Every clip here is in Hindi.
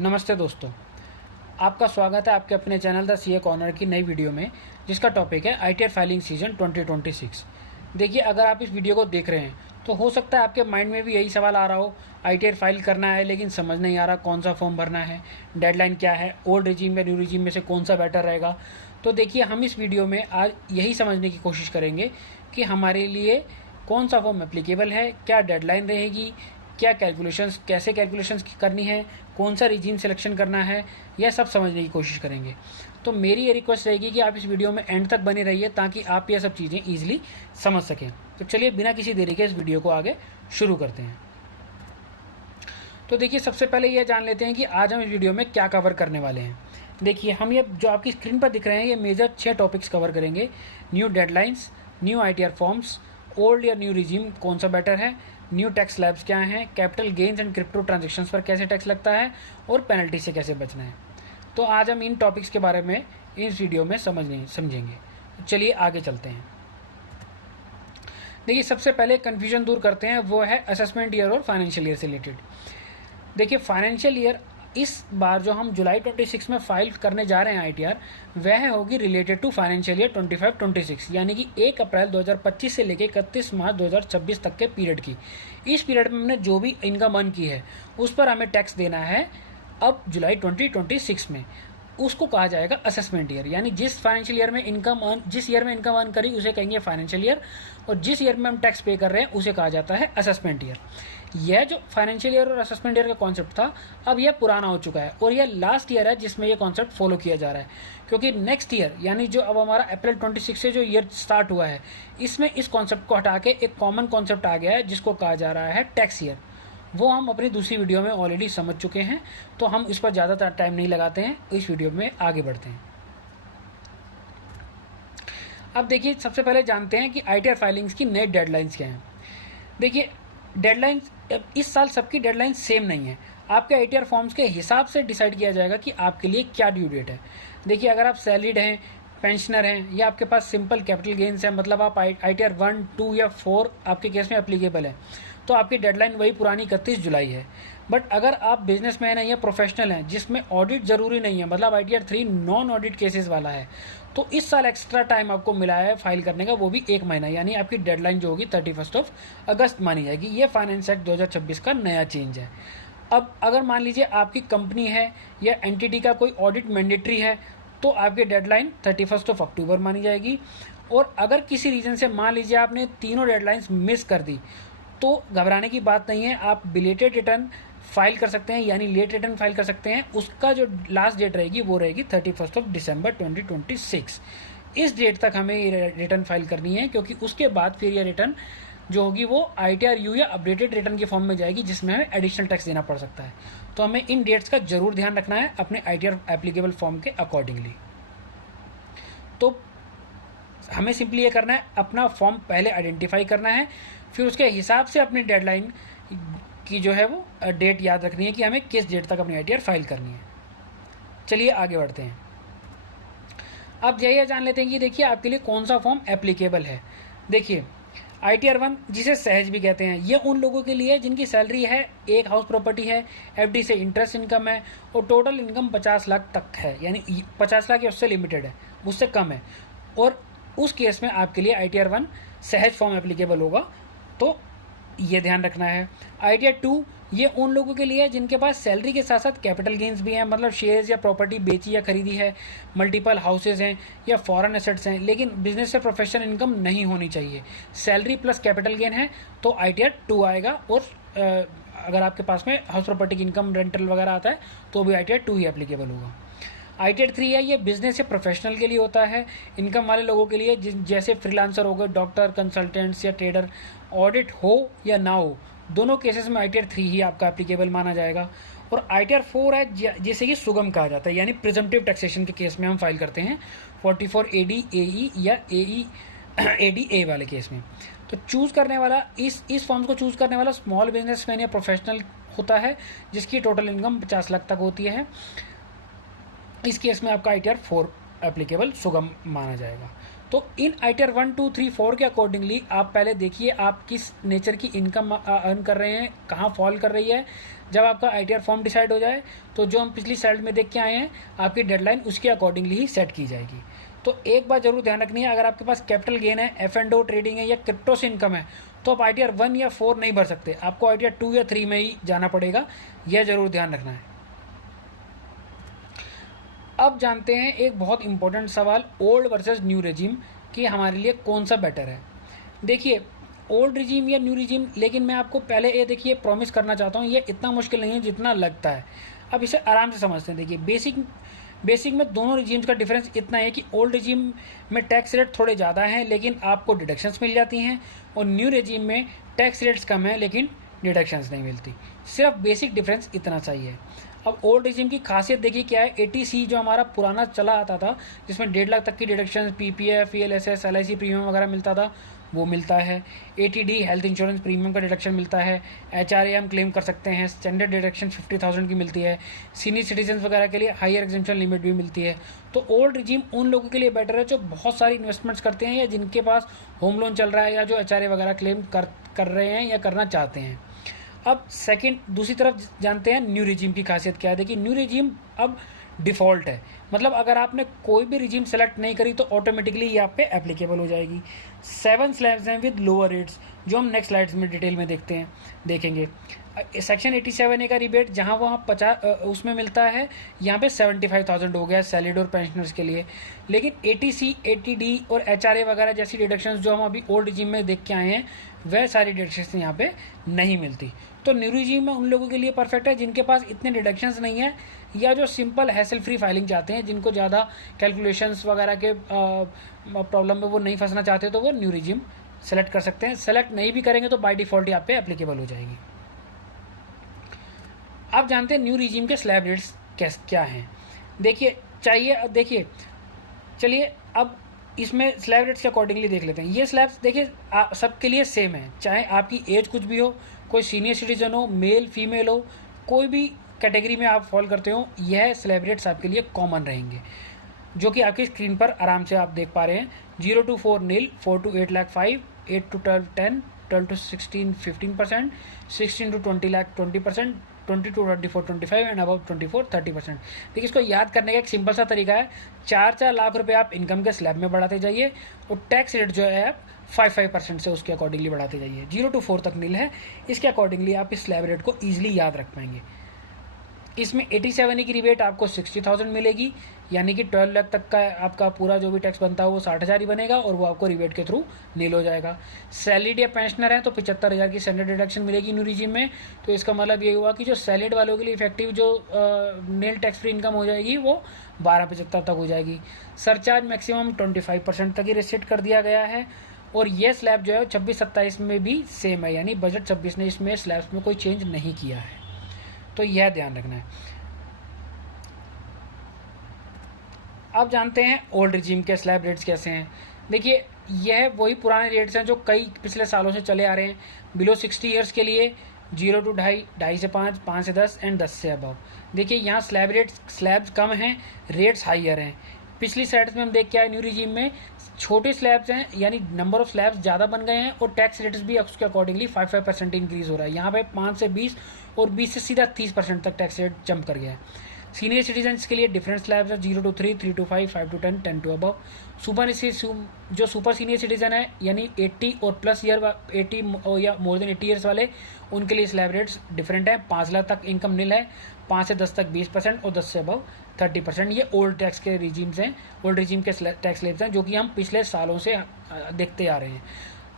नमस्ते दोस्तों, आपका स्वागत है आपके अपने चैनल द सीए कॉर्नर की नई वीडियो में, जिसका टॉपिक है आईटीआर फाइलिंग सीजन 2026। देखिए, अगर आप इस वीडियो को देख रहे हैं तो हो सकता है आपके माइंड में भी यही सवाल आ रहा हो, आईटीआर फाइल करना है लेकिन समझ नहीं आ रहा कौन सा फॉर्म भरना है, डेडलाइन क्या है, ओल्ड रिजीम या न्यू रिजीम में से कौन सा बेटर रहेगा। तो देखिए, हम इस वीडियो में आज यही समझने की कोशिश करेंगे कि हमारे लिए कौन सा फॉर्म एप्लीकेबल है, क्या डेडलाइन रहेगी, क्या कैलकुलेशंस, कैसे कैलकुलेशंस करनी है, कौन सा रिजीम सिलेक्शन करना है, यह सब समझने की कोशिश करेंगे। तो मेरी ये रिक्वेस्ट रहेगी कि आप इस वीडियो में एंड तक बने रहिए ताकि आप ये सब चीज़ें ईजिली समझ सकें। तो चलिए बिना किसी देरी के इस वीडियो को आगे शुरू करते हैं। तो देखिए, सबसे पहले ये जान लेते हैं कि आज हम इस वीडियो में क्या कवर करने वाले हैं। देखिए, हम ये जो आपकी स्क्रीन पर दिख रहे हैं, ये मेजर 6 टॉपिक्स कवर करेंगे। New deadlines, new ITR forms, old या न्यू रिजीम कौन सा बेटर है, न्यू टैक्स स्लैब्स क्या हैं, capital gains and crypto transactions पर कैसे टैक्स लगता है और पेनल्टी से कैसे बचना है। तो आज हम इन टॉपिक्स के बारे में इस वीडियो में समझेंगे। तो चलिए आगे चलते हैं। देखिए, सबसे पहले कन्फ्यूजन दूर करते हैं, वो है असेसमेंट ईयर और फाइनेंशियल ईयर से रिलेटेड। देखिए, फाइनेंशियल ईयर इस बार जो हम जुलाई 26 में फाइल करने जा रहे हैं आईटीआर, वह होगी रिलेटेड टू फाइनेंशियल ईयर 25-26, यानी कि 1 अप्रैल 2025 से लेकर 31 मार्च 2026 तक के पीरियड की। इस पीरियड में हमने जो भी इनकम अर्न की है उस पर हमें टैक्स देना है। अब जुलाई 2026 में उसको कहा जाएगा असेसमेंट ईयर, यानी जिस फाइनेंशियल ईयर में जिस ईयर में इनकम अर्न करी उसे कहेंगे फाइनेंशियल ईयर, और जिस ईयर में हम टैक्स पे कर रहे हैं उसे कहा जाता है असेसमेंट ईयर। यह जो फाइनेंशियल ईयर और असेसमेंट ईयर का कॉन्सेप्ट था, अब यह पुराना हो चुका है और यह लास्ट ईयर है जिसमें यह कॉन्सेप्ट फॉलो किया जा रहा है, क्योंकि नेक्स्ट ईयर यानी जो अब हमारा अप्रैल 26 से जो ईयर स्टार्ट हुआ है, इसमें इस कॉन्सेप्ट को हटा के एक कॉमन कॉन्सेप्ट आ गया है जिसको कहा जा रहा है टैक्स ईयर। वो हम अपनी दूसरी वीडियो में ऑलरेडी समझ चुके हैं, तो हम इस पर ज़्यादा टाइम नहीं लगाते हैं, इस वीडियो में आगे बढ़ते हैं। अब देखिए, सबसे पहले जानते हैं कि आईटीआर फाइलिंग्स की नई डेडलाइंस क्या हैं। देखिए, डेडलाइंस इस साल सबकी डेडलाइन सेम नहीं है। आपके आईटीआर फॉर्म्स के हिसाब से डिसाइड किया जाएगा कि आपके लिए क्या ड्यू डेट है। देखिए, अगर आप सैलरीड हैं, पेंशनर हैं, या आपके पास सिंपल कैपिटल गेन्स है, मतलब आप आईटीआर 1, 2 या 4 आपके केस में एप्लीकेबल है, तो आपकी डेडलाइन वही पुरानी 31 जुलाई है। बट अगर आप बिजनेसमैन हैं या प्रोफेशनल हैं जिसमें ऑडिट ज़रूरी नहीं है, मतलब आईटीआर 3 नॉन ऑडिट केसेस वाला है, तो इस साल एक्स्ट्रा टाइम आपको मिला है फाइल करने का, वो भी 1 महीना, यानी आपकी डेडलाइन जो होगी 31 अगस्त मानी जाएगी। ये फाइनेंस एक्ट 2026 का नया चेंज है। अब अगर मान लीजिए आपकी कंपनी है या एंटिटी का कोई ऑडिट मैंडेटरी है, तो आपकी डेडलाइन 31 अक्टूबर मानी जाएगी। और अगर किसी रीज़न से मान लीजिए आपने तीनों डेडलाइंस मिस कर दी, तो घबराने की बात नहीं है, आप बिलेटेड रिटर्न फाइल कर सकते हैं, यानी लेट रिटर्न फाइल कर सकते हैं। उसका जो लास्ट डेट रहेगी वो रहेगी 31 दिसंबर 2026। इस डेट तक हमें ये रिटर्न फाइल करनी है, क्योंकि उसके बाद फिर ये रिटर्न जो होगी वो आईटीआर यू या अपडेटेड रिटर्न के फॉर्म में जाएगी, जिसमें हमें एडिशनल टैक्स देना पड़ सकता है। तो हमें इन डेट्स का जरूर ध्यान रखना है अपने आईटीआर एप्लीकेबल फॉर्म के अकॉर्डिंगली। तो हमें सिंपली ये करना है, अपना फॉर्म पहले आइडेंटिफाई करना है, फिर उसके हिसाब से अपनी डेडलाइन की जो है वो डेट याद रखनी है कि हमें किस डेट तक अपनी आईटीआर फाइल करनी है। चलिए आगे बढ़ते हैं। अब यही जान लेते हैं कि देखिए आपके लिए कौन सा फॉर्म एप्लीकेबल है। देखिए, आईटीआर 1 जिसे सहज भी कहते हैं, ये उन लोगों के लिए जिनकी सैलरी है, एक हाउस प्रॉपर्टी है, एफडी से इंटरेस्ट इनकम है और टोटल इनकम 50 लाख तक है, यानी 50 लाख या उससे लिमिटेड है, उससे कम है, और उस केस में आपके लिए आईटीआर 1 सहज फॉर्म एप्लीकेबल होगा। तो ये ध्यान रखना है। आईटीआर 2 ये उन लोगों के लिए है जिनके पास सैलरी के साथ साथ कैपिटल गेन्स भी हैं, मतलब शेयर्स या प्रॉपर्टी बेची या खरीदी है, मल्टीपल हाउसेज हैं या फॉरेन एसेट्स हैं, लेकिन बिजनेस से प्रोफेशनल इनकम नहीं होनी चाहिए। सैलरी प्लस कैपिटल गेन है तो आईटीआर 2 आएगा, और अगर आपके पास में हाउस प्रॉपर्टी की इनकम, रेंटल वगैरह आता है तो भी आईटीआर 2 ही एप्लीकेबल होगा। आईटीआर 3 है, ये बिजनेस या प्रोफेशनल के लिए होता है, इनकम वाले लोगों के लिए, जैसे फ्रीलांसर हो गए, डॉक्टर, कंसल्टेंट्स या ट्रेडर। ऑडिट हो या ना हो, दोनों केसेस में आईटीआर 3 ही आपका एप्लीकेबल माना जाएगा। और आईटीआर 4 है जिसे कि सुगम कहा जाता है, यानी प्रिजम्पटिव टैक्सेशन के केस में हम फाइल करते हैं, 44 AD AE या AD A वाले केस में। तो चूज़ करने वाला इस फॉर्म्स को चूज़ करने वाला स्मॉल बिजनेसमैन या प्रोफेशनल होता है, जिसकी टोटल इनकम 50 लाख तक होती है। इस केस में आपका आईटीआर 4 एप्लीकेबल सुगम माना जाएगा। तो इन ITR 1, 2, 3, 4 के अकॉर्डिंगली आप पहले देखिए आप किस नेचर की इनकम अर्न कर रहे हैं, कहाँ फॉल कर रही है। जब आपका ITR फॉर्म डिसाइड हो जाए तो जो हम पिछली स्लाइड में देख के आए हैं आपकी डेडलाइन उसके अकॉर्डिंगली ही सेट की जाएगी। तो एक बात जरूर ध्यान रखनी है, अगर आपके पास कैपिटल गेन है, F&O ट्रेडिंग है या क्रिप्टो से इनकम है तो आप ITR 1 या 4 नहीं भर सकते, आपको ITR 2 या 3 में ही जाना पड़ेगा, यह जरूर ध्यान रखना है। अब जानते हैं एक बहुत इंपॉर्टेंट सवाल, ओल्ड वर्सेस न्यू रेजिम कि हमारे लिए कौन सा बेटर है। देखिए ओल्ड रिजीम या न्यू रिजीम, लेकिन मैं आपको पहले ये देखिए प्रॉमिस करना चाहता हूँ ये इतना मुश्किल नहीं है जितना लगता है। अब इसे आराम से समझते हैं। देखिए बेसिक में दोनों रिजीम्स का डिफरेंस इतना है कि ओल्ड रिजीम में टैक्स रेट थोड़े ज़्यादा हैं लेकिन आपको डिडक्शंस मिल जाती हैं, और न्यू रिजीम में टैक्स रेट्स कम हैं लेकिन डिडक्शंस नहीं मिलती। सिर्फ बेसिक डिफरेंस इतना चाहिए। अब ओल्ड रिजीम की खासियत देखिए क्या है, 80C जो हमारा पुराना चला आता था जिसमें 1.5 लाख तक की deduction, PPF, ELSS, LIC premium वगैरह मिलता था, वो मिलता है। ATD हेल्थ इंश्योरेंस प्रीमियम का डिडक्शन मिलता है। HRA हम क्लेम कर सकते हैं, स्टैंडर्ड डिडक्शन 50,000 की मिलती है। सीनियर सिटीजन वगैरह के लिए हायर एग्जेम्पशन लिमिट भी मिलती है। तो ओल्ड रिजीम उन लोगों के लिए बेटर है जो बहुत सारी इन्वेस्टमेंट्स करते हैं या जिनके पास होम लोन चल रहा है या जो HRA वगैरह क्लेम कर रहे हैं या करना चाहते हैं। अब दूसरी तरफ जानते हैं न्यू रिजीम की खासियत क्या है। देखिए न्यू रिजीम अब डिफ़ॉल्ट है, मतलब अगर आपने कोई भी रिजीम सेलेक्ट नहीं करी तो ऑटोमेटिकली ये आप पे एप्लीकेबल हो जाएगी। 7 स्लैब्स हैं विद लोअर रेट्स जो हम नेक्स्ट स्लाइड्स में डिटेल में देखेंगे। सेक्शन 87A का रिबेट जहाँ वहाँ 50 उसमें मिलता है, यहाँ पे 75,000 हो गया सैलरीड और पेंशनर्स के लिए। लेकिन ATC, ATD और HRA वगैरह जैसी डिडक्शंस जो हम अभी ओल्ड रिजीम में देख के आए हैं वह सारी डिडक्शंस यहाँ पे नहीं मिलती। तो न्यू रिजीम में उन लोगों के लिए परफेक्ट है जिनके पास इतने डिडक्शंस नहीं है या जो सिंपल हैसल फ्री फाइलिंग चाहते हैं, जिनको ज़्यादा कैलकुलेशंस वगैरह के प्रॉब्लम में वो नहीं फंसना चाहते, तो वो न्यू रिजीम सेलेक्ट कर सकते हैं। सेलेक्ट नहीं भी करेंगे तो बाय डिफ़ॉल्ट ही आप पे एप्लीकेबल हो जाएगी। आप जानते हैं न्यू रिजीम के स्लैब रेट्स क्या हैं। देखिए चलिए अब इसमें स्लैब रेट्स के अकॉर्डिंगली देख लेते हैं। ये स्लैब्स देखिए सबके लिए सेम है, चाहे आपकी एज कुछ भी हो, कोई सीनियर सिटीजन हो, मेल फीमेल हो, कोई भी कैटेगरी में आप फॉल करते हो, यह स्लैब रेट्स आपके लिए कॉमन रहेंगे जो कि आपकी स्क्रीन पर आराम से आप देख पा रहे हैं। 0 to 4 nil, 4 to 8 lakh 5, 8 to 12 10, 12 to 16 15%, 16 to 20 lakh 20%, 20 to 24 25 and above 24 30%। देखिए इसको याद करने का एक सिंपल सा तरीका है, 4 लाख रुपए आप इनकम के स्लैब में बढ़ाते जाइए और टैक्स रेट जो है आप 5% से उसके अकॉर्डिंगली बढ़ाते जाइए। 0 to 4 तक नील है, इसके अकॉर्डिंगली आप इस स्लैब रेट को ईजिली याद रख पाएंगे। इसमें 87A की रिबेट आपको 60,000 मिलेगी, यानी कि 12 लाख तक का आपका पूरा जो भी टैक्स बनता है वो 60,000 ही बनेगा और वो आपको रिबेट के थ्रू नील हो जाएगा। सैलरीड या पेंशनर है तो 75,000 की स्टैंडर्ड डिडक्शन मिलेगी न्यू रिजीम में। तो इसका मतलब ये हुआ कि जो सैलरीड वालों के लिए इफेक्टिव जो नील टैक्स फ्री इनकम हो जाएगी वो 1275 तक हो जाएगी। सरचार्ज मैक्सिमम 25% तक ही रिस्ट्रिक्ट कर दिया गया है। और ये स्लैब जो है 26-27 में भी सेम है, यानी बजट 26 ने इसमें स्लैब्स में कोई चेंज नहीं किया है, तो यह ध्यान रखना है। अब जानते हैं ओल्ड रिजीम के स्लैब रेट्स कैसे हैं। देखिए यह वही पुराने रेट्स हैं जो कई पिछले सालों से चले आ रहे हैं। बिलो 60 ईयर्स के लिए 0 to 2.5, 2.5 से 5, 5 से 10 एंड 10 से अबव। देखिए यहाँ स्लैब्स कम हैं, रेट्स हाइयर हैं। पिछली स्लाइड्स में हम देख के आए न्यू रिजीम में छोटे स्लैब्स हैं, यानी नंबर ऑफ स्लैब्स ज़्यादा बन गए हैं और टैक्स रेट्स भी उसके अकॉर्डिंगली 5% इंक्रीज़ हो रहा है। यहाँ पे 5 से 20 और 20 से सीधा 30% तक टैक्स रेट जंप कर गया है। सीनियर सिटीजन्स के लिए डिफरेंट स्लैब्स है, 0 to 3, 3 to 5, 5 to 10, 10 to above. जो सुपर सीनियर सिटीजन है यानी 80 और प्लस ईयर 80 या मोर देन 80 ईयर्स वाले, उनके लिए स्लैब रेट्स डिफरेंट है। 5 लाख तक इनकम नील है, 5 से 10 तक 20% और 10 से अबव 30%। ये ओल्ड टैक्स के रिजीम्स हैं, ओल्ड रिजीम के टैक्स स्लैब्स हैं जो कि हम पिछले सालों से देखते आ रहे हैं।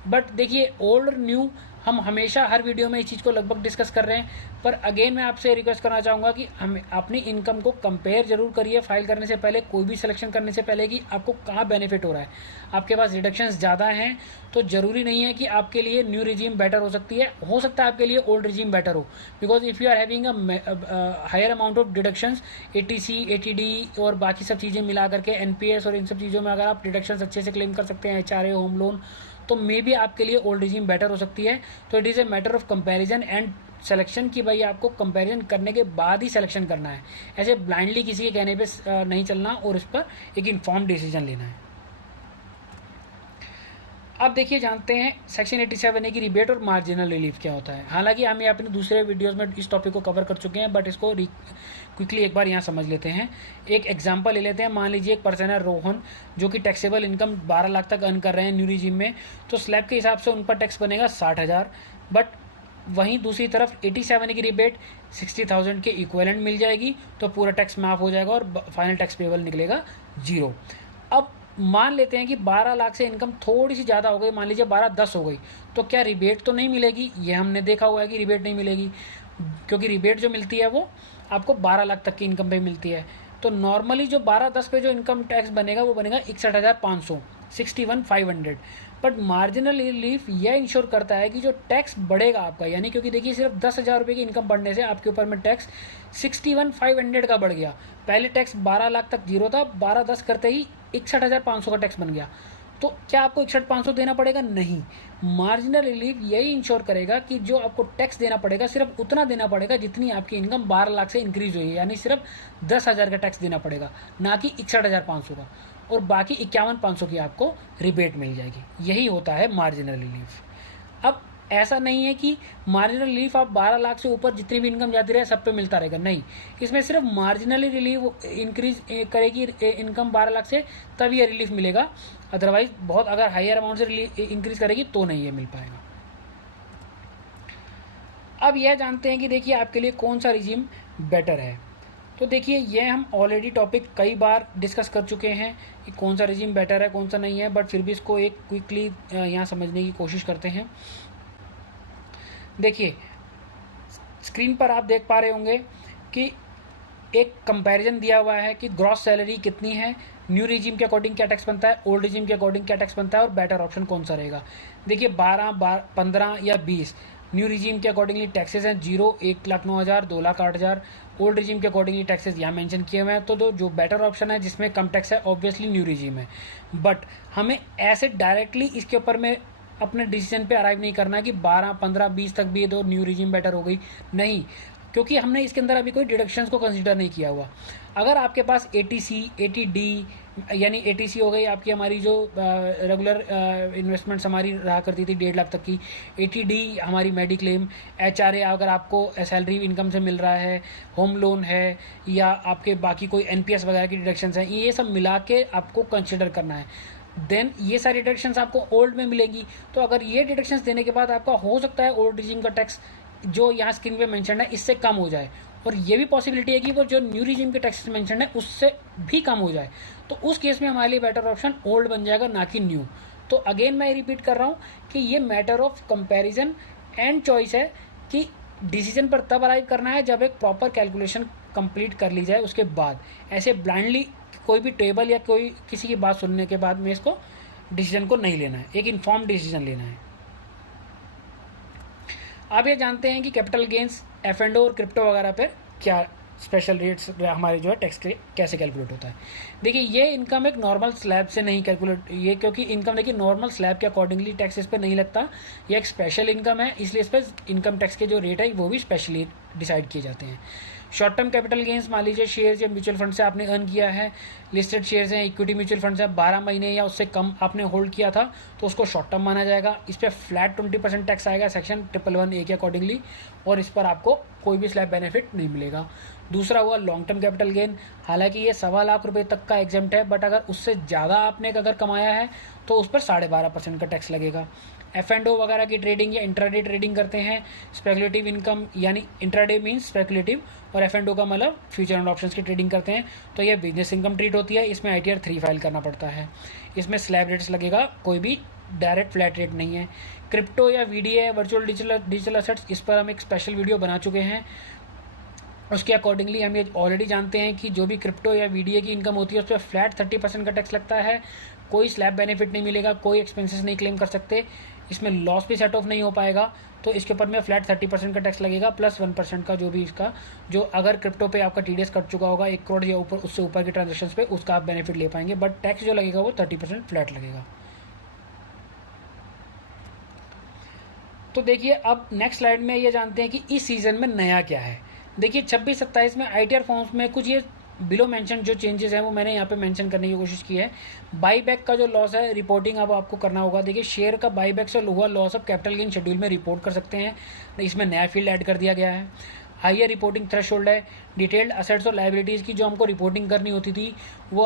बट देखिए ओल्ड और न्यू हम हमेशा हर वीडियो में इस चीज़ को लगभग डिस्कस कर रहे हैं, पर अगेन मैं आपसे रिक्वेस्ट करना चाहूँगा कि हम अपनी इनकम को कंपेयर जरूर करिए फाइल करने से पहले, कोई भी सिलेक्शन करने से पहले कि आपको कहाँ बेनिफिट हो रहा है। आपके पास रिडक्शंस ज़्यादा हैं तो ज़रूरी नहीं है कि आपके लिए न्यू रिजीम बेटर हो सकती है, हो सकता है आपके लिए ओल्ड रिजीम बेटर हो, because if you are having a higher amount of deductions, ATC, ATD और बाकी सब चीज़ें मिला करके NPS और इन सब चीज़ों में अगर आप डिडक्शंस अच्छे से क्लेम कर सकते हैं, HRA, होम लोन, तो मे बी आपके लिए ओल्ड रिजीम बेटर हो सकती है। तो it is a matter of comparison and selection की भाई आपको कंपैरिजन करने के बाद ही सिलेक्शन करना है, ऐसे ब्लाइंडली किसी के कहने पे नहीं चलना और इस पर एक इन्फॉर्म डिसीजन लेना है। अब देखिए जानते हैं सेक्शन 87A की रिबेट और मार्जिनल रिलीफ क्या होता है। हालांकि हम ये अपने दूसरे वीडियोस में इस टॉपिक को कवर कर चुके हैं, बट इसको क्विकली एक बार यहाँ समझ लेते हैं। एक एग्जांपल ले लेते हैं। मान लीजिए एक पर्सन है रोहन, जो कि टैक्सेबल इनकम 12 लाख तक अर्न कर रहे हैं न्यू रिजीम में, तो स्लैब के हिसाब से उन पर टैक्स बनेगा 60,000। बट वहीं दूसरी तरफ 87A की रिबेट 60,000 के इक्विवेलेंट मिल जाएगी, तो पूरा टैक्स माफ़ हो जाएगा और फाइनल टैक्स पेबल निकलेगा 0। अब मान लेते हैं कि 12 लाख से इनकम थोड़ी सी ज़्यादा हो गई, मान लीजिए 12-10 हो गई, तो क्या रिबेट तो नहीं मिलेगी? ये हमने देखा हुआ है कि रिबेट नहीं मिलेगी, क्योंकि रिबेट जो मिलती है वो आपको 12 लाख तक की इनकम पे मिलती है। तो नॉर्मली जो 12-10 पे जो इनकम टैक्स बनेगा वो बनेगा 61,500, 61,500। बट मार्जिनल रिलीफ यह इंश्योर करता है कि जो टैक्स बढ़ेगा आपका, यानी क्योंकि देखिए सिर्फ 10,000 रुपये की इनकम बढ़ने से आपके ऊपर में टैक्स 61,500 का बढ़ गया। पहले टैक्स 12 लाख तक 0 था, 12-10 करते ही 61,500 का टैक्स बन गया। तो क्या आपको 61,500 देना पड़ेगा? नहीं। मार्जिनल रिलीफ यही इंश्योर करेगा कि जो आपको टैक्स देना पड़ेगा सिर्फ उतना देना पड़ेगा जितनी आपकी इनकम 12 लाख से इंक्रीज हुई है, यानी सिर्फ 10,000 का टैक्स देना पड़ेगा, ना कि 61,500 का, और बाकी 51,500 की आपको रिबेट मिल जाएगी। यही होता है मार्जिनल रिलीफ। अब ऐसा नहीं है कि मार्जिनल रिलीफ आप 12 लाख से ऊपर जितनी भी इनकम जाती रहे सब पे मिलता रहेगा, नहीं। इसमें सिर्फ मार्जिनली रिलीफ इंक्रीज करेगी इनकम 12 लाख से, तब ये रिलीफ मिलेगा। अदरवाइज बहुत अगर हायर अमाउंट से इंक्रीज करेगी तो नहीं ये मिल पाएगा। अब यह जानते हैं कि देखिए आपके लिए कौन सा रिजीम बेटर है। तो देखिए ये हम ऑलरेडी टॉपिक कई बार डिस्कस कर चुके हैं कि कौन सा रिजीम बेटर है कौन सा नहीं है, बट फिर भी इसको एक क्विकली यहाँ समझने की कोशिश करते हैं। देखिए स्क्रीन पर आप देख पा रहे होंगे कि एक कंपैरिजन दिया हुआ है कि ग्रॉस सैलरी कितनी है, न्यू रिजीम के अकॉर्डिंग क्या टैक्स बनता है, ओल्ड रिजीम के अकॉर्डिंग क्या टैक्स बनता है, और बेटर ऑप्शन कौन सा रहेगा। देखिए 12, 15 या 20 न्यू रिजीम के अकॉर्डिंगली टैक्सेस हैं 0, 1,09,000, 2,08,000। ओल्ड रिजीम के अकॉर्डिंगली टैक्सेस यहाँ मेंशन किए हुए हैं। तो जो बेटर ऑप्शन है जिसमें कम टैक्स है ऑब्वियसली न्यू रिजीम है। बट हमें ऐसे डायरेक्टली इसके ऊपर में अपने डिसीजन पे अराइव नहीं करना है कि 12, 15, 20 तक भी तो न्यू रिजीम बेटर हो गई, नहीं, क्योंकि हमने इसके अंदर अभी कोई डिडक्शंस को कंसीडर नहीं किया हुआ। अगर आपके पास ATC, ATD, यानी ATC हो गई आपकी हमारी जो रेगुलर इन्वेस्टमेंट्स हमारी रहा करती थी 1.5 लाख तक की, ATD हमारी मेडिक्लेम, HRA अगर आपको सैलरी इनकम से मिल रहा है, होम लोन है, या आपके बाकी कोई NPS वगैरह की डिडक्शंस हैं, ये सब मिला के आपको कंसिडर करना है। देन ये सारी डिडक्शंस आपको ओल्ड में मिलेगी। तो अगर ये डिडक्शंस देने के बाद आपका हो सकता है ओल्ड रिजीम का टैक्स जो यहाँ स्क्रीन पे मेंशन है इससे कम हो जाए, और ये भी पॉसिबिलिटी है कि वो जो न्यू रिजीम के टैक्सेस मेंशन है उससे भी कम हो जाए। तो उस केस में हमारे लिए बेटर ऑप्शन ओल्ड बन जाएगा, ना कि न्यू। तो अगेन मैं रिपीट कर रहा हूँ कि ये matter of comparison and choice है कि डिसीजन पर तब अराइव करना है जब एक प्रॉपर कैलकुलेशन कंप्लीट कर ली जाए। उसके बाद ऐसे ब्लाइंडली कोई भी टेबल या कोई किसी की बात सुनने के बाद में इसको डिसीजन को नहीं लेना है, एक इन्फॉर्म डिसीजन लेना है। आप ये जानते हैं कि कैपिटल गेंस, F&O और क्रिप्टो वगैरह पर क्या स्पेशल रेट्स हमारे जो है टैक्स के कैसे कैलकुलेट होता है। देखिए ये इनकम एक नॉर्मल स्लैब से नहीं कैलकुलेट, ये क्योंकि इनकम देखिए नॉर्मल स्लैब के अकॉर्डिंगली टैक्स इस पर नहीं लगता, ये एक स्पेशल इनकम है, इसलिए इस पर इनकम टैक्स के जो रेट है वो भी स्पेशली डिसाइड किए जाते हैं। शॉर्ट टर्म कैपिटल गेंस, मान लीजिए शेयर्स या म्यूचुअल फंड से आपने अर्न किया है, लिस्टेड शेयर्स हैं, इक्विटी म्यूचुअल फंड से 12 महीने या उससे कम आपने होल्ड किया था तो उसको शॉर्ट टर्म माना जाएगा। इस पर फ्लैट 20% टैक्स आएगा सेक्शन 111A के अकॉर्डिंगली, और इस पर आपको कोई भी स्लैब बेनिफिट नहीं मिलेगा। दूसरा हुआ लॉन्ग टर्म कैपिटल गेन, हालांकि ये 1.25 लाख रुपये तक का एग्जेम्प्ट है, बट अगर उससे ज़्यादा आपने अगर कमाया है तो उस पर 12.5% का टैक्स लगेगा। F&O वगैरह की ट्रेडिंग या इंट्राडे ट्रेडिंग करते हैं, स्पेकुलेटिव इनकम, यानी इंट्राडे मीन्स स्पेकुलेटिव और F&O का मतलब फ्यूचर एंड ऑप्शंस की ट्रेडिंग करते हैं, तो ये बिजनेस इनकम ट्रीट होती है। इसमें ITR 3 फाइल करना पड़ता है, इसमें स्लैब रेट्स लगेगा, कोई भी डायरेक्ट फ्लैट रेट नहीं है। क्रिप्टो या VDA वर्चुअल डिजिटल असेट्स, इस पर हम एक स्पेशल वीडियो बना चुके हैं, उसके अकॉर्डिंगली हम ये ऑलरेडी जानते हैं कि जो भी क्रिप्टो या VDA की इनकम होती है उस पर फ्लैट 30% का टैक्स लगता है, कोई स्लैब बेनिफिट नहीं मिलेगा, कोई एक्सपेंसेस नहीं क्लेम कर सकते, इसमें लॉस भी सेट ऑफ नहीं हो पाएगा, तो इसके ऊपर में फ्लैट 30% का टैक्स लगेगा प्लस 1% का जो भी इसका, जो अगर क्रिप्टो पे आपका TDS कट चुका होगा 1 करोड़ या ऊपर उससे ऊपर के ट्रांजेक्शन पे, उसका आप बेनिफिट ले पाएंगे, बट टैक्स जो लगेगा वो 30% फ्लैट लगेगा। तो देखिए अब नेक्स्ट स्लाइड में ये जानते हैं कि इस सीज़न में नया क्या है। देखिए 26-27 में ITR फॉर्म्स में कुछ ये बिलो मेंशन जो चेंजेस हैं वो मैंने यहाँ पे मेंशन करने की कोशिश की है। बाईबैक का जो लॉस है रिपोर्टिंग अब आपको करना होगा। देखिए शेयर का बाईबैक से हुआ लॉस अब कैपिटल गेन शेड्यूल में रिपोर्ट कर सकते हैं। इसमें नया फील्ड ऐड कर दिया गया है। हाइयर रिपोर्टिंग थ्रेशोल्ड है। डिटेल्ड असेट्स और लाइबिलिटीज़ की जो हमको रिपोर्टिंग करनी होती थी वो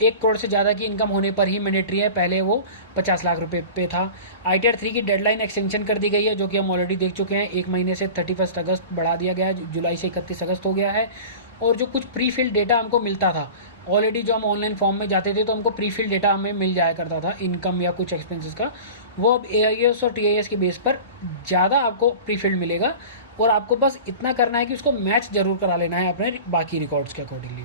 1 करोड़ से ज़्यादा की इनकम होने पर ही मैंडेटरी है, पहले वो 50 लाख रुपए पे था। ITR 3 की डेडलाइन एक्सटेंशन कर दी गई है, जो कि हम ऑलरेडी देख चुके हैं। 1 महीने से 31 अगस्त बढ़ा दिया गया है, जुलाई से 31 अगस्त हो गया है। और जो कुछ प्री फिल्ड डेटा हमको मिलता था ऑलरेडी, जो हम ऑनलाइन फॉर्म में जाते थे तो हमको प्री फिल्ड डेटा हमें मिल जाया करता था इनकम या कुछ एक्सपेंसेस का, वो अब AIS और TIS के बेस पर ज़्यादा आपको प्री फिल्ड मिलेगा। और आपको बस इतना करना है कि उसको मैच जरूर करा लेना है अपने बाकी रिकॉर्ड्स के अकॉर्डिंगली।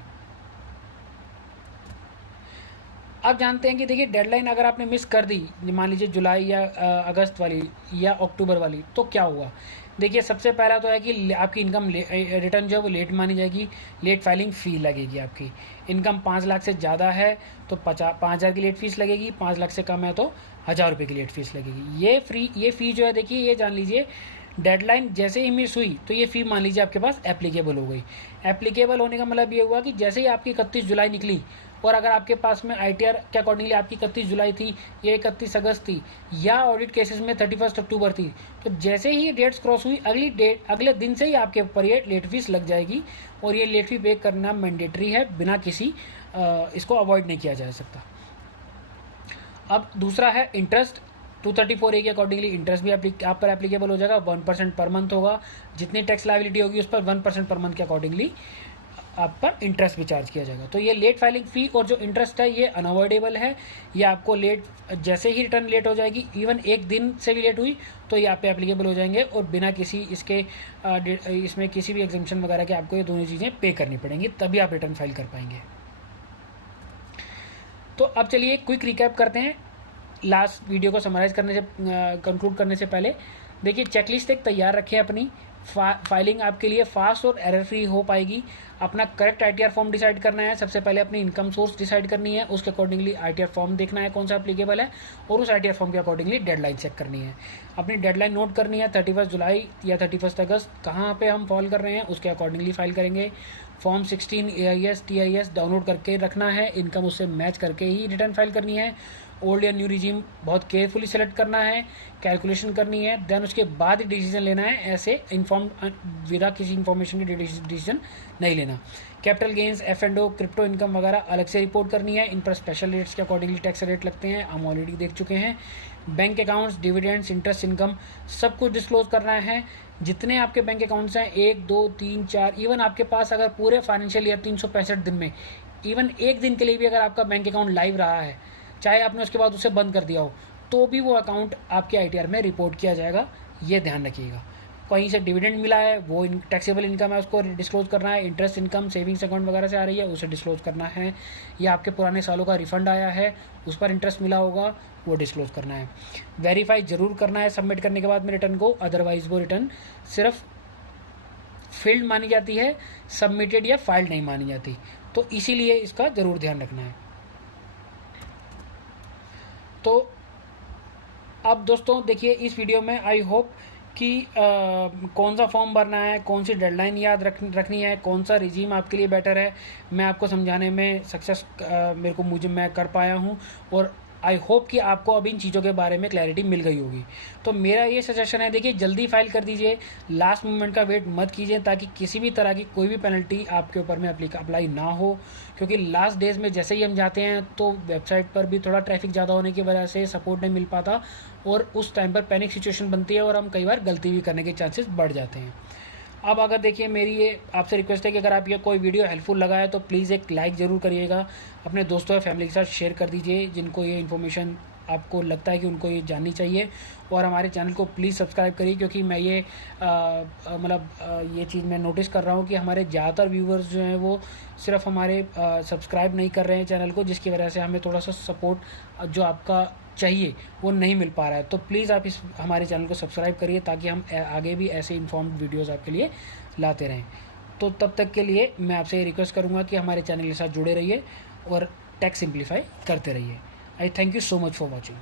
आप जानते हैं कि देखिए डेडलाइन अगर आपने मिस कर दी, मान लीजिए जुलाई या अगस्त वाली या अक्टूबर वाली, तो क्या हुआ। देखिए सबसे पहला तो है कि आपकी इनकम रिटर्न जो है वो लेट मानी जाएगी, लेट फाइलिंग फ़ी लगेगी। आपकी इनकम 5 लाख से ज़्यादा है तो 5,000 की लेट फीस लगेगी, 5 लाख से कम है तो 1,000 रुपये की लेट फीस लगेगी। ये फ़ी जो है देखिए, ये जान लीजिए डेडलाइन जैसे ही मिस हुई तो ये फ़ी मान लीजिए आपके पास एप्लीकेबल हो गई। एप्लीकेबल होने का मतलब ये हुआ कि जैसे ही आपकी 31 जुलाई निकली और अगर आपके पास में ITR के अकॉर्डिंगली आपकी 31 जुलाई थी या 31 अगस्त थी या ऑडिट केसेस में 31 अक्टूबर थी, तो जैसे ही ये डेट्स क्रॉस हुई अगले दिन से ही आपके ऊपर ये लेट फीस लग जाएगी। और ये लेट फी पे करना मैंडेटरी है, बिना किसी इसको अवॉइड नहीं किया जा सकता। अब दूसरा है इंटरेस्ट। 234A के अकॉर्डिंगली इंटरेस्ट भी आप पर एप्लीकेबल हो जाएगा। 1% पर मंथ होगा, जितनी टैक्स लायबिलिटी होगी उस पर 1% पर मंथ के अकॉर्डिंगली आप पर इंटरेस्ट भी चार्ज किया जाएगा। तो ये लेट फाइलिंग फ़ी और जो इंटरेस्ट है ये अनअवॉइडेबल है। ये आपको लेट जैसे ही रिटर्न लेट हो जाएगी, इवन 1 दिन से भी लेट हुई तो ये आप पे एप्लीकेबल हो जाएंगे और बिना किसी इसमें किसी भी एग्जम्पशन वगैरह के आपको ये दोनों चीज़ें पे करनी पड़ेंगी, तभी आप रिटर्न फाइल कर पाएंगे। तो अब चलिए क्विक रिकैप करते हैं लास्ट वीडियो को समराइज़ करने से कंक्लूड करने से पहले। देखिए चेकलिस्ट एक तैयार रखें अपनी, फाइलिंग आपके लिए फास्ट और एरर फ्री हो पाएगी। अपना करेक्ट ITR फॉर्म डिसाइड करना है, सबसे पहले अपनी इनकम सोर्स डिसाइड करनी है, उसके अकॉर्डिंगली ITR फॉर्म देखना है कौन सा एप्लीकेबल है और उस ITR फॉर्म के अकॉर्डिंगली डेडलाइन चेक करनी है। अपनी डेडलाइन नोट करनी है, 31 जुलाई या 31 अगस्त कहाँ पे हम फॉल कर रहे हैं उसके अकॉर्डिंगली फाइल करेंगे। फॉर्म 16 AIS TIS डाउनलोड करके रखना है, इनकम उससे मैच करके ही रिटर्न फाइल करनी है। ओल्ड या न्यू रिजीम बहुत केयरफुली सेलेक्ट करना है, कैलकुलेशन करनी है, देन उसके बाद ही डिसीजन लेना है। ऐसे इन्फॉर्म विदा किसी इन्फॉर्मेशन की डिसीजन नहीं लेना। Capital gains, F&O, crypto income वगैरह अलग से रिपोर्ट करनी है, इन पर स्पेशल रेट्स के अकॉर्डिंगली टैक्स रेट लगते हैं, हम ऑलरेडी देख चुके हैं। Bank accounts, dividends, interest income सब कुछ डिस्क्लोज करना है। जितने आपके बैंक अकाउंट्स हैं 1, 2, 3, 4, इवन आपके पास अगर पूरे फाइनेंशियल ईयर 365 दिन में इवन एक दिन के लिए भी अगर आपका बैंक अकाउंट लाइव रहा है, चाहे आपने उसके बाद उसे बंद कर दिया हो, तो भी वो अकाउंट आपके ITR में रिपोर्ट किया जाएगा, ये ध्यान रखिएगा। कहीं से डिविडेंड मिला है वो टैक्सेबल इनकम है, उसको डिस्क्लोज करना है। इंटरेस्ट इनकम सेविंग्स अकाउंट वगैरह से आ रही है उसे डिस्क्लोज करना है। या आपके पुराने सालों का रिफंड आया है उस पर इंटरेस्ट मिला होगा वो डिस्क्लोज करना है। वेरीफाई ज़रूर करना है सबमिट करने के बाद में रिटर्न को, अदरवाइज़ वो रिटर्न सिर्फ फील्ड मानी जाती है, सबमिटेड या फाइल्ड नहीं मानी जाती। तो इसीलिए इसका ज़रूर ध्यान रखना है। तो अब दोस्तों देखिए इस वीडियो में आई होप कि कौन सा फॉर्म भरना है, कौन सी डेडलाइन याद रखनी है, कौन सा रिजीम आपके लिए बेटर है, मैं आपको समझाने में सक्सेस मैं कर पाया हूँ। और आई होप कि आपको अब इन चीज़ों के बारे में क्लैरिटी मिल गई होगी। तो मेरा ये सजेशन है, देखिए जल्दी फाइल कर दीजिए, लास्ट मोमेंट का वेट मत कीजिए, ताकि किसी भी तरह की कोई भी पेनल्टी आपके ऊपर में अप्लाई ना हो। क्योंकि लास्ट डेज में जैसे ही हम जाते हैं तो वेबसाइट पर भी थोड़ा ट्रैफिक ज़्यादा होने की वजह से सपोर्ट नहीं मिल पाता और उस टाइम पर पैनिक सिचुएशन बनती है और हम कई बार गलती भी करने के चांसेस बढ़ जाते हैं। अब अगर देखिए मेरी ये आपसे रिक्वेस्ट है कि अगर आप ये कोई वीडियो हेल्पफुल लगा है तो प्लीज़ एक लाइक ज़रूर करिएगा, अपने दोस्तों या फैमिली के साथ शेयर कर दीजिए जिनको ये इन्फॉर्मेशन आपको लगता है कि उनको ये जाननी चाहिए। और हमारे चैनल को प्लीज़ सब्सक्राइब करिए, क्योंकि मैं ये ये चीज़ मैं नोटिस कर रहा हूँ कि हमारे ज़्यादातर व्यूवर्स जो हैं वो सिर्फ हमारे सब्सक्राइब नहीं कर रहे हैं चैनल को, जिसकी वजह से हमें थोड़ा सा सपोर्ट जो आपका चाहिए वो नहीं मिल पा रहा है। तो प्लीज़ आप हमारे चैनल को सब्सक्राइब करिए ताकि हम आगे भी ऐसे इन्फॉर्म्ड वीडियोज़ आपके लिए लाते रहें। तो तब तक के लिए मैं आपसे रिक्वेस्ट करूँगा कि हमारे चैनल के साथ जुड़े रहिए और टैक्स सिंप्लीफाई करते रहिए। आई thank you so much for watching.